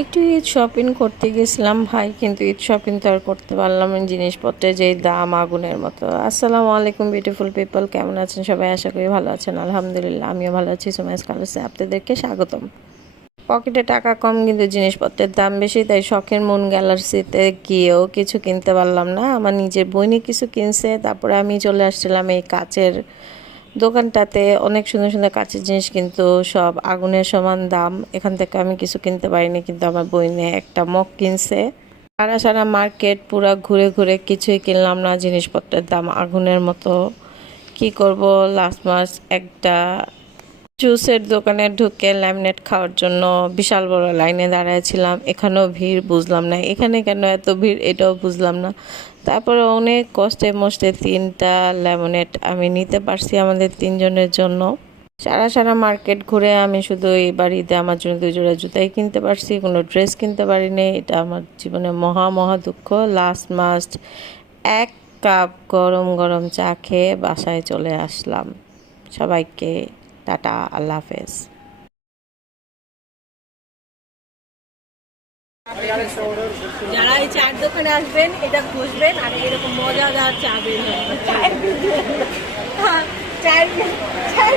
একটু ঈদ শপিং করতে গেছিলাম ভাই, কিন্তু ঈদ শপিং তো আর করতে পারলাম না, জিনিসপত্রের যে দাম আগুনের মতো। আসসালামু আলাইকুম বিউটিফুল পিপল, কেমন আছেন সবাই? আশা করি ভালো আছেন। আলহামদুলিল্লাহ আমিও ভালো আছি। সুমাইস কালার্সে আপনাদেরকে স্বাগতম। পকেটে টাকা কম কিন্তু জিনিসপত্রের দাম বেশি, তাই শখের মন গ্যালারিতে গিয়েও কিছু কিনতে পারলাম না। আমার নিজের বইনি কিছু কিনছে, তারপরে আমি চলে আসছিলাম এই কাচের দোকানটাতে। অনেক সুন্দর সুন্দর কাচের জিনিস, কিন্তু সব আগুনের সমান দাম। এখান থেকে আমি কিছু কিনতে পারিনি, কিন্তু আমার বইনে একটা মগ কিনছে। সারা সারা মার্কেট পুরা ঘুরে ঘুরে কিছুই কিনলাম না, জিনিসপত্রের দাম আগুনের মতো। কি করব, লাস্ট মাস একটা জুসের দোকানে ঢুকে ল্যামিনেট খাওয়ার জন্য বিশাল বড় লাইনে দাঁড়াইছিলাম। এখানেও ভিড়, বুঝলাম না এখানে কেন এত ভিড়, এটাও বুঝলাম না। তারপরে অনেক কষ্টে মষ্টে 3টা ল্যামিনেট আমি নিতে পারছি আমাদের 3জনের জন্য। সারা সারা মার্কেট ঘুরে আমি শুধু এবার ঈদে আমার জন্য 2 জোড়া জুতাই কিনতে পারছি, কোনো ড্রেস কিনতে পারিনি। এটা আমার জীবনে মহা মহা দুঃখ। লাস্ট মাস্ট 1 কাপ গরম গরম চা খেয়ে বাসায় চলে আসলাম। সবাইকে টাটা, আল্লাহ হাফেজ। যারা এই চার দোকানে আসবেন এটা খুঁজবেন, আর এরকম মজাদার চা বের হবে। চায়ের চায়ের চায়ের